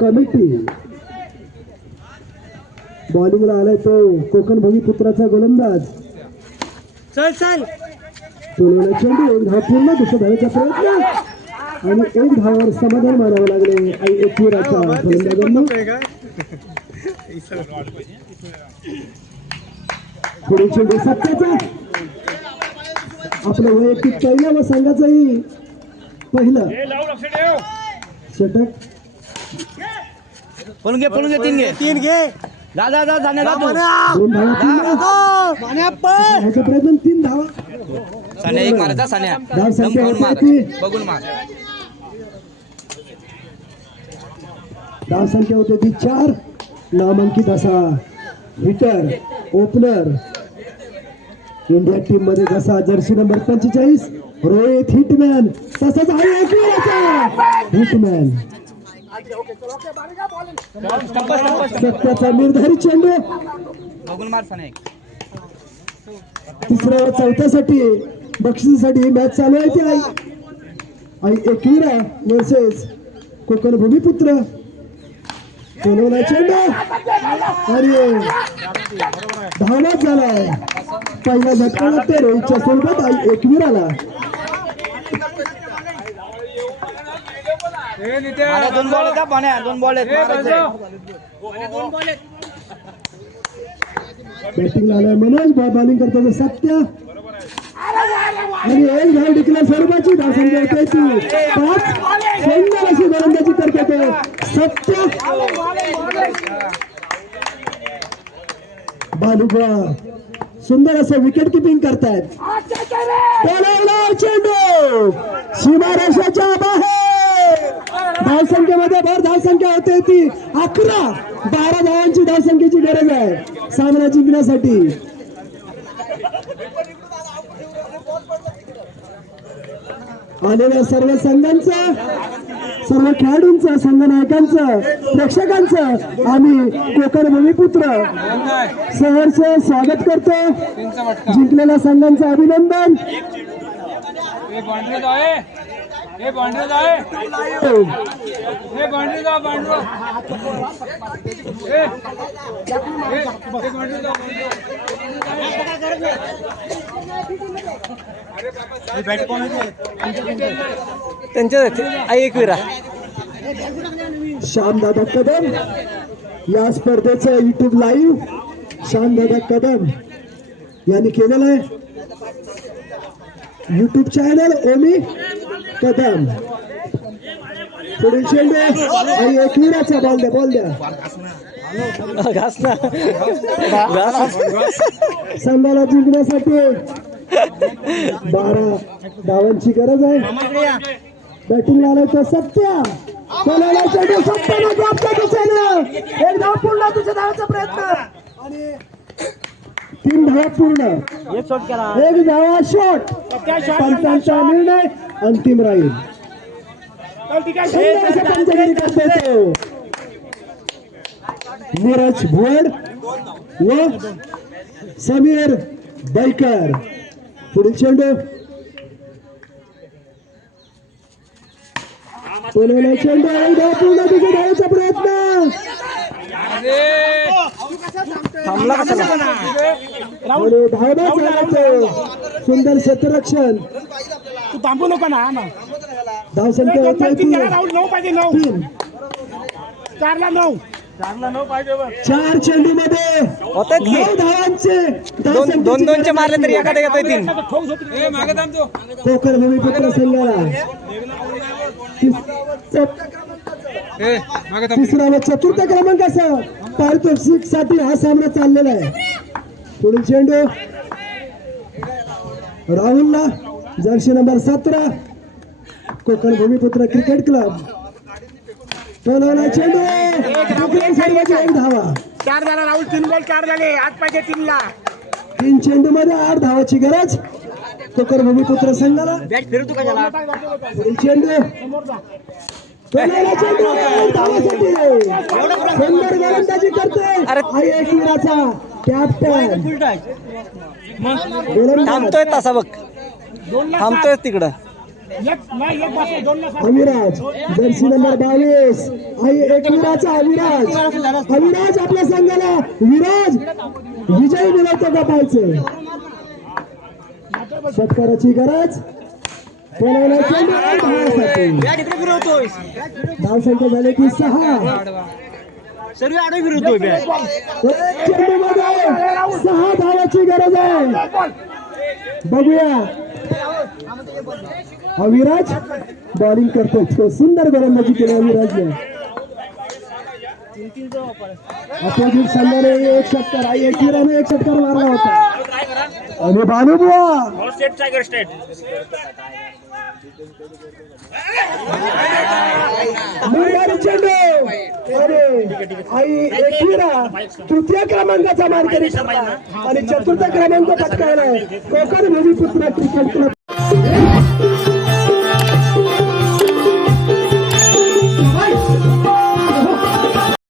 Committee. बॉलिंगला आलाय तो कोकण भूमिपुत्राचा गोलंदाज. चल चल. टोलवला चेंडू एक धाव पूर्ण दुसऱ्या धावेचा प्रयत्न. आणि एक धावावर समाधान मानावं लागले आई एकविराच्या फलंदाजांना पुढे चेंडू सत्याचा. आपलं वैयक्तिक पहिलं व संघाचंही पहिलं. षटक. पळून घे पळून घे तीन घे. तीन घे. दादा दादा जाण्या दोन धावा पूर्ण धावाचा प्रयत्न तीन धावा. सान्या एक मारायचा सान्या. धाव दम संख्या खाऊन मार. होती बघून मार. धाव संख्या होती ती चार. नामांकित असा. हिटर ओपनर इंडिया टीममध्ये जसा जर्सी नंबर पंचेचाळीस रोहित हिटमॅन तसंच आहे हिटमॅन. सत्याचा निर्धारित चेंडू तिसऱ्या चौथ्यासाठी बक्षिसासाठी मॅच चालू आहे ती आई. आई एकविरा वर्सेस कोकण भूमिपुत्र. चेंडू आणि धावनाच झालाय. पहिला झटका लागतोय रोहितच्या स्वरूपात आई एकविराला दोन बॉल आहेत का पाण्या दोन बॉल आहेत मारायचे. बॅटिंगला आलाय मनोज बॉलिंग करताना सत्य. आणि एक धाव डिक्लेअर स्वरूपाची धाव संख्या होते ती पाच सुंदर अशी गोलंदाजी करते ते सत्य. बालुबा सुंदर असं विकेट किपिंग करतायत. चेंडू सीमारेषाच्या बाहेर. धावसंख्येमध्ये भर धावसंख्या होते ती. अकरा बारा धावांची धावसंख्येची गरज आहे. सामना जिंकण्यासाठी. आलेल्या सर्व संघांचा सर्व खेळाडूंचं संघनायकांचं प्रेक्षकांचं आम्ही कोकण भूमिपुत्र सहर्ष स्वागत करतो जिंकलेल्या संघांचं अभिनंदन हे बाउंड्री जाओ हे. हे बाउंड्री जाओ बाउंड्री हे. बाउंड्री जाओ त्यांच्या आई एकविरा श्यामदादा कदम या स्पर्धेचं युट्यूब लाईव्ह श्यामदादा कदम यांनी केलेलं आहे. YouTube channel Omi. कदम. पुढील चेंडू आणि एकविराचा बॉल द्या बॉल द्या. घास ना. घास. संघाला जिंकण्यासाठी बारा धावांची गरज आहे. बॅटिंग आलाय तो सत्या. कोणाला चेंडू सत्यानं ड्रॉपच्या दिशेनं. एक धाव पूर्ण दुसऱ्या धावाचा प्रयत्न. आणि तीन धावा पूर्ण. एक एक धावा शॉट पंचांचा निर्णय. अंतिम राहील नीरज भुवड व समीर बैकर. पुढील चेंडू. चेंडू पूर्ण धावाचा प्रयत्न. झाल्याचं सुंदर क्षेत्ररक्षण तू थांबू नको ना ना. धावसंख्या होते तीन ती घ्या राहुल नऊ पाहिजे नऊ. तीन. चारला नऊ. चारला नऊ पाहिजे बघ. चार चेंडू मध्ये होतात की? नऊ धावांचे दोन दोन दोनचे मारले तरी एखादा येतोय तीन. ठोक झोप ए मागे थांबतो कोकण भूमिपुत्र संघाला. तिस- तिसरा व चतुर्थ क्रमांकाचा पारितोषिकसाठी हा सामना चाललेला आहे. पुढील चेंडू. राहुलला. जर्सी नंबर सतरा. Konkan भूमिपुत्र cricket club. टोलवला चेंडू दुसऱ्या सर्वाची एक धावा. चार झाला राहुल तीन बॉल चार झाले. आठ पाहिजे तीनला. तीन चेंडू मध्ये आठ धावाची गरज. कोकण भूमिपुत्र संघाला. चेंडू. सुंदर गोलंदाजी करतोय. आई कॅप्टन. थांबतोय तसा बघ. थांबतोय तिकडं. एक नाही एक बस दोन ला सात. अविराज जर्सी नंबर बावीस. आई एकविराचा अविराज अविराज आपल्या संघाला. विराज विजय मिळवतो का पाहायचे? षटकाराची गरज. आणि धावसंख्या झाले की सहा. सर्व फिरवतोय सहा धावाची गरज आहे. बघूया. अविराज बॉलिंग करतो सुंदर गोलंदाजी केली अविराजने. अपोजिट संघाने एक षटकार आई एकविराने एक षटकार मारला होता. आणि भानुबुवा चेंडू. अरे आई एकविरा तृतीय क्रमांकाचा मानकरी. आणि चतुर्थ क्रमांक पटकावला कोकण भूमिपुत्र क्रिकेट क्लब.